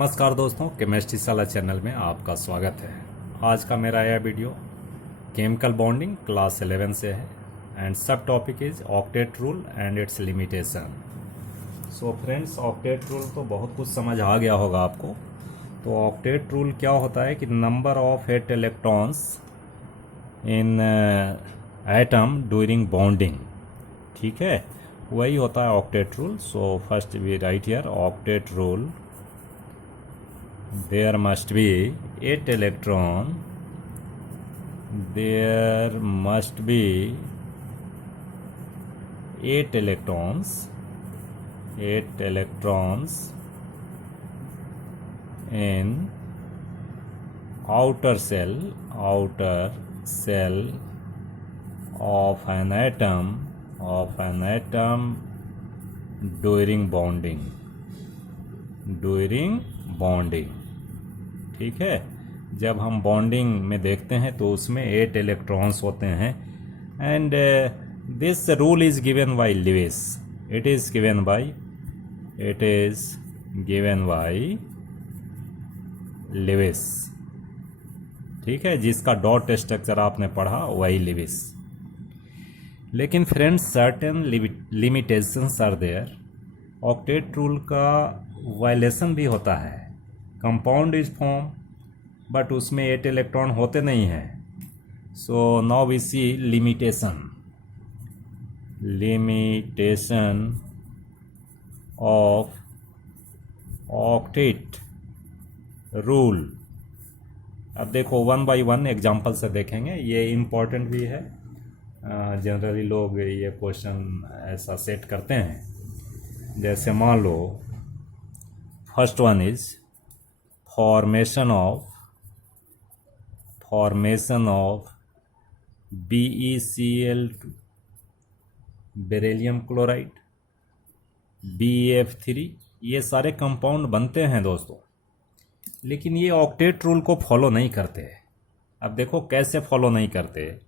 नमस्कार दोस्तों, केमिस्ट्री साला चैनल में आपका स्वागत है। आज का मेरा यह वीडियो केमिकल बॉन्डिंग क्लास 11 से है एंड सब topic is octet rule and it's limitation. So friends, octet rule तो बहुत कुछ समझ आ गया होगा आपको। तो ऑक्टेट रूल क्या होता है कि number of 8 electrons in atom during bonding, ठीक है, वही होता है octet rule. So first we write here octet rule, there must be 8 electron, there must be 8 electrons, 8 electrons in outer cell of an atom during bonding, ठीक है। जब हम bonding में देखते हैं तो उसमें 8 इलेक्ट्रॉन्स होते हैं and this rule is given by Lewis. It is given by Lewis, ठीक है, जिसका डॉट स्ट्रक्चर आपने पढ़ा वही लिविस। लेकिन friends, certain limitations are there. Octet rule का वायलेशन भी होता है। कंपाउंड इज फॉर्म बट उसमें 8 इलेक्ट्रॉन होते नहीं हैं। So now we see limitation of octet rule. अब देखो वन बाय वन एग्जांपल से देखेंगे, ये इम्पोर्टेंट भी है। जनरली लोग ये क्वेश्चन ऐसा सेट करते हैं। जैसे मान लो first one is formation of BeCl2, beryllium chloride, BeF3, ये सारे कंपाउंड बनते हैं दोस्तों, लेकिन ये ऑक्टेट रूल को फॉलो नहीं करते। अब देखो कैसे फॉलो नहीं करते।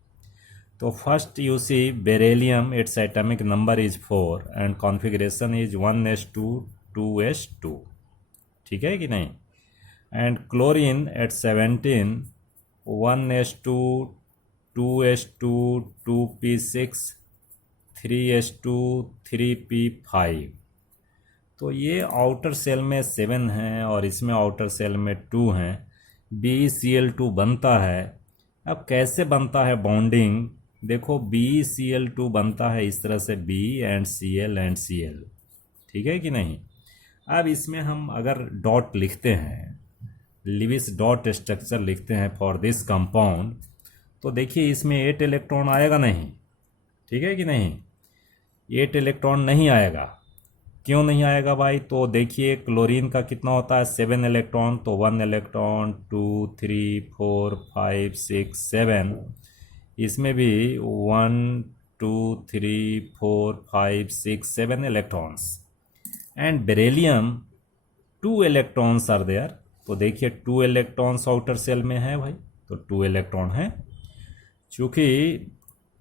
तो first you see beryllium, it's atomic number is 4 and configuration is 1s2 2s2, ठीक है कि नहीं। And chlorine at 17 1s2 2s2 2p6 3s2 3p5। तो ये आउटर सेल में 7 हैं और इसमें आउटर सेल में 2 हैं। BeCl2 बनता है। अब कैसे बनता है बॉन्डिंग, देखो BeCl2 बनता है इस तरह से, B एंड Cl, ठीक है कि नहीं। अब इसमें हम अगर डॉट लिखते हैं, लिविस डॉट स्ट्रक्चर लिखते हैं फॉर दिस कंपाउंड, तो देखिए इसमें 8 इलेक्ट्रॉन आएगा नहीं, ठीक है कि नहीं। 8 इलेक्ट्रॉन नहीं आएगा। क्यों नहीं आएगा भाई, तो देखिए क्लोरीन का कितना होता है 7 इलेक्ट्रॉन, तो 1 इलेक्ट्रॉन 2 3 4 5 6 7, इसमें भी 1 2 3 4 5 6 7 electrons. And beryllium 2 electrons are there. तो देखिए 2 इलेक्ट्रॉन्स आउटर सेल में है भाई, तो 2 इलेक्ट्रॉन है। चूँकि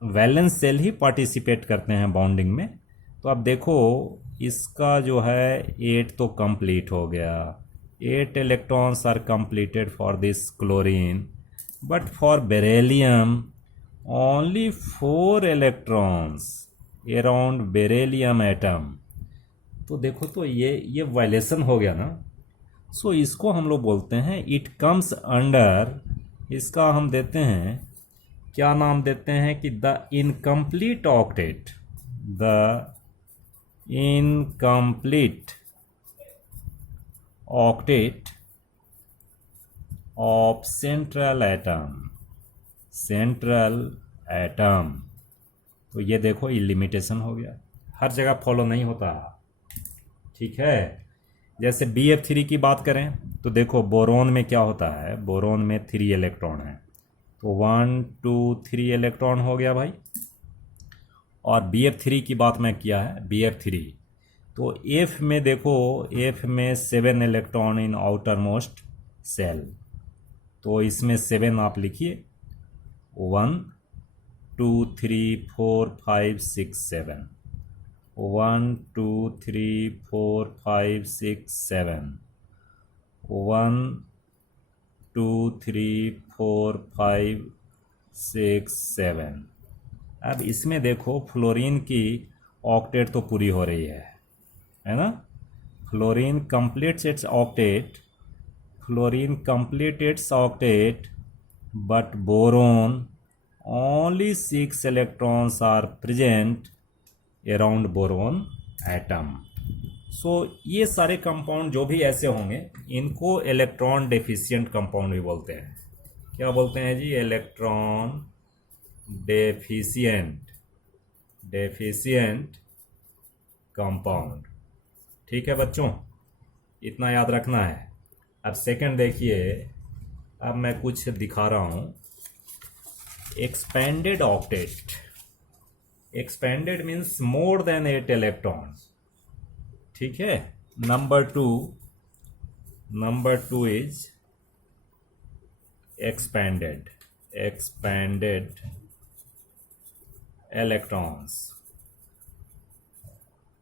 वैलेंस सेल ही पार्टिसिपेट करते हैं बॉन्डिंग में, तो अब देखो इसका जो है 8 तो कंप्लीट हो गया। 8 electrons are completed for this chlorine, but for beryllium only 4 electrons around beryllium atom. तो देखो तो ये वायलेशन हो गया ना। सो इसको हम लोग बोलते हैं इट कम्स अंडर, इसका हम देते हैं क्या नाम देते हैं कि the incomplete octet, the incomplete octet of central atom. तो ये देखो ये लिमिटेशन हो गया, हर जगह फॉलो नहीं होता, ठीक है। जैसे BF3 की बात करें तो देखो बोरोन में क्या होता है, बोरोन में 3 इलेक्ट्रॉन है, तो 1 2 3 इलेक्ट्रॉन हो गया भाई। और BF3 की बात मैं किया है, BF3 तो F में देखो, F में 7 electron in outermost shell, तो इसमें 7 आप लिखिए, 1 2 3 4 5 6 7, 1 2 3 4 5 6 7, 1 2 3 4 5 6 7। अब इसमें देखो फ्लोरीन की ऑक्टेट तो पूरी हो रही है ना। Fluorine completes its octet, fluorine complete its octet, but boron only 6 electrons are present around boron atom. सो ये सारे कंपाउंड जो भी ऐसे होंगे इनको इलेक्ट्रॉन डेफिशिएंट कंपाउंड भी बोलते हैं। क्या बोलते हैं जी? Electron deficient compound. ठीक है बच्चों, इतना याद रखना है। अब सेकंड देखिए, अब मैं कुछ दिखा रहा हूँ। Expanded octet, expanded means more than 8 electrons. ठीक है। Number two is expanded electrons.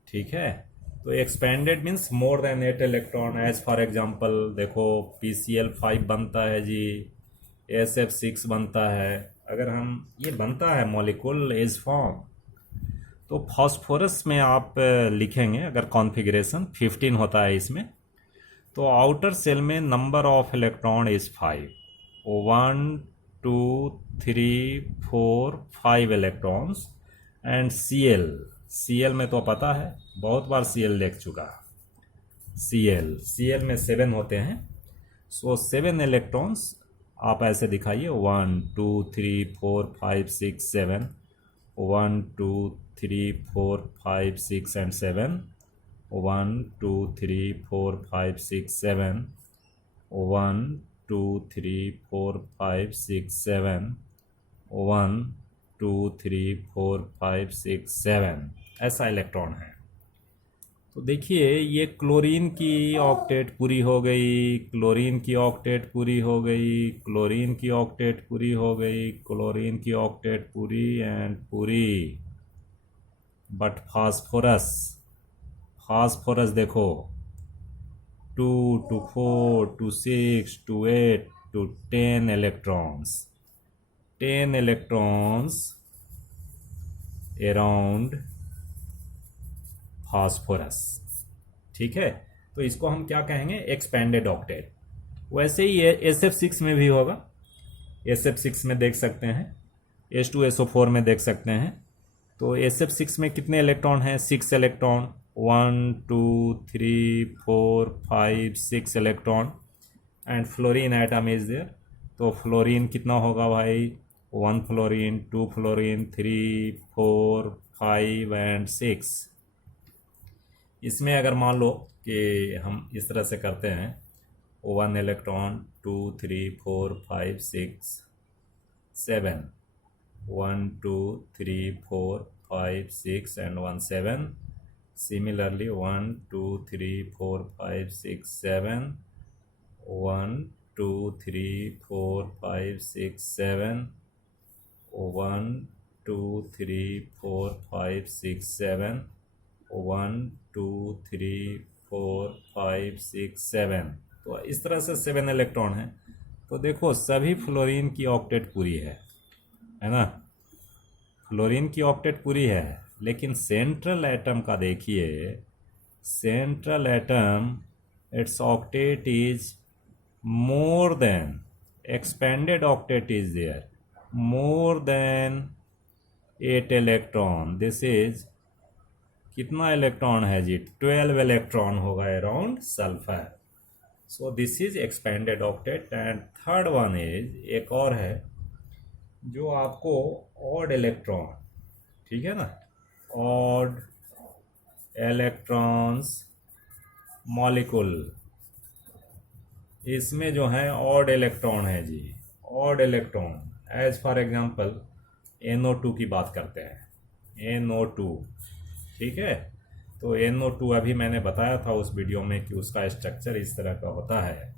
ठीक है। तो expanded means more than 8 electron. As for example देखो PCl5 बनता है जी, SF6 बनता है। अगर हम ये बनता है मॉलिक्यूल इज फॉर्म, तो फॉस्फोरस में आप लिखेंगे अगर कॉन्फ़िगरेशन 15 होता है इसमें, तो आउटर सेल में number of electron is 5। 1 2 3 4 5 electrons. And Cl में तो पता है, बहुत बार Cl देख चुका। Cl में 7 होते हैं। सो 7 इलेक्ट्रॉन्स आप ऐसे दिखाइए, 1 2 3 4 5 6 7, 1 2 3 4 5 6 and 7, 1 2 3 4 5 6 7, 1 2 3 4 5 6 7, 1 2 3 4 5 6 7, ऐसा इलेक्ट्रॉन है। तो देखिए ये क्लोरीन की ऑक्टेट पूरी हो गई, क्लोरीन की ऑक्टेट पूरी हो गई, क्लोरीन की ऑक्टेट पूरी हो गई, क्लोरीन की ऑक्टेट पूरी एंड पूरी। बट फास्फोरस देखो 2 to 4 to 6 to 8 to 10 electrons, 10 electrons around phosphorus. ठीक है। तो इसको हम क्या कहेंगे? Expanded octet. वैसे ही SF6 में भी होगा। SF6 में देख सकते हैं, H2SO4 में देख सकते हैं। तो SF6 में कितने इलेक्ट्रॉन हैं? 6 electron. 1 2 3 4 5 6 electron. And fluorine atom is there. तो फ्लोरीन कितना होगा भाई? 1 फ्लोरीन, 2 फ्लोरीन, 3 4 5 एंड 6। इसमें अगर मान लो कि हम इस तरह से करते हैं, 1 इलेक्ट्रॉन, 2 3 4 5 6 7, 1 2 3 4 5 6 and 1 7. Similarly 1 2 3 4 5 6 7, 1 2 3 4 5 6 7, 1 2 3 4 5 6 7, 1 2 3 4 5 6 7। तो इस तरह से 7 इलेक्ट्रॉन है। तो देखो सभी फ्लोरीन की ऑक्टेट पूरी है ना। फ्लोरीन की ऑक्टेट पूरी है, लेकिन सेंट्रल एटम का देखिए, central atom it's octet is more than, expanded octet is there, more than 8 electron. This is कितना इलेक्ट्रॉन है जी? 12 इलेक्ट्रॉन होगा around sulphur. So this is expanded octet. And third one is, एक और है जो आपको ऑड इलेक्ट्रॉन, ठीक है ना, ऑड इलेक्ट्रॉन्स मॉलिक्यूल, इसमें जो है ऑड इलेक्ट्रॉन है जी, odd electron. As for example NO2 की बात करते हैं, NO2। ठीक है। तो NO2 अभी मैंने बताया था उस वीडियो में कि उसका स्ट्रक्चर इस तरह का होता है।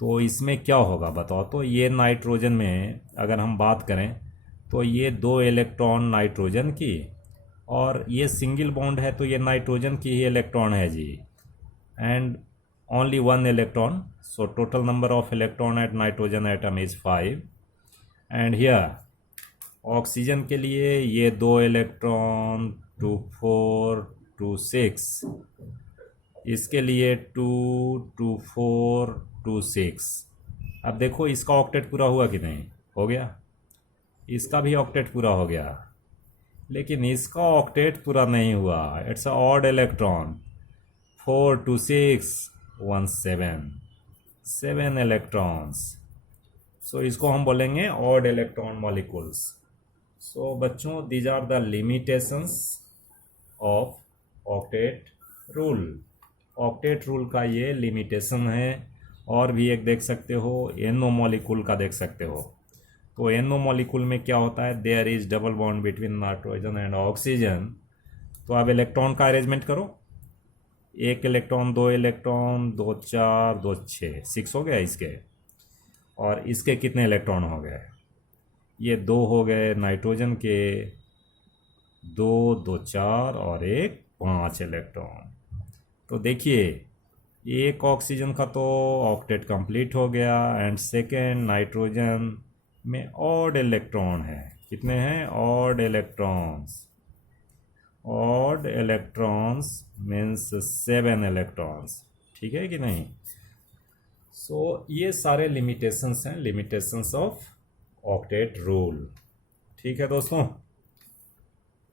तो इसमें क्या होगा बताओ? तो ये नाइट्रोजन में अगर हम बात करें तो ये 2 इलेक्ट्रॉन नाइट्रोजन की, और ये सिंगल बॉन्ड है तो ये नाइट्रोजन की ही इलेक्ट्रॉन है जी। And only one electron, so total number of electron at nitrogen atom is 5, and here oxygen के लिए ये 2 इलेक्ट्रॉन 2 4 2 6, इसके लिए 2 2 4 2 6। अब देखो इसका ऑक्टेट पूरा हुआ कि नहीं, हो गया, इसका भी ऑक्टेट पूरा हो गया, लेकिन इसका ऑक्टेट पूरा नहीं हुआ, it's a odd electron, 4 2 6 1 7, 7 electrons, so इसको हम बोलेंगे ऑड इलेक्ट्रॉन मॉलिक्यूल्स। सो बच्चों, these are the limitations of octet rule. Octet rule का ये लिमिटेशन है। और भी एक देख सकते हो, एनओ मॉलिक्यूल का देख सकते हो। तो एनओ मॉलिक्यूल में क्या होता है, there is double bond between nitrogen and oxygen. तो अब इलेक्ट्रॉन का अरेंजमेंट करो, 1 इलेक्ट्रॉन 2 इलेक्ट्रॉन 2 4 2 6, 6 हो गया इसके, और इसके कितने इलेक्ट्रॉन हो गए, ये 2 हो गए नाइट्रोजन के, 2 2 4 और 1 5 इलेक्ट्रॉन। तो देखिए, एक ऑक्सीजन का तो ऑक्टेट कंप्लीट हो गया, एंड सेकेंड नाइट्रोजन में ऑड इलेक्ट्रॉन है, कितने हैं, odd electrons, odd electrons means 7 electrons, ठीक है कि नहीं। सो ये सारे लिमिटेशंस हैं, लिमिटेशंस ऑफ ऑक्टेट रूल। ठीक है दोस्तों,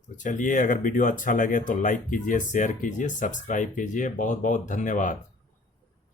तो चलिए, अगर वीडियो अच्छा लगे तो लाइक कीजिए, शेयर कीजिए, सब्सक्राइब कीजिए। बहुत बहुत धन्यवाद।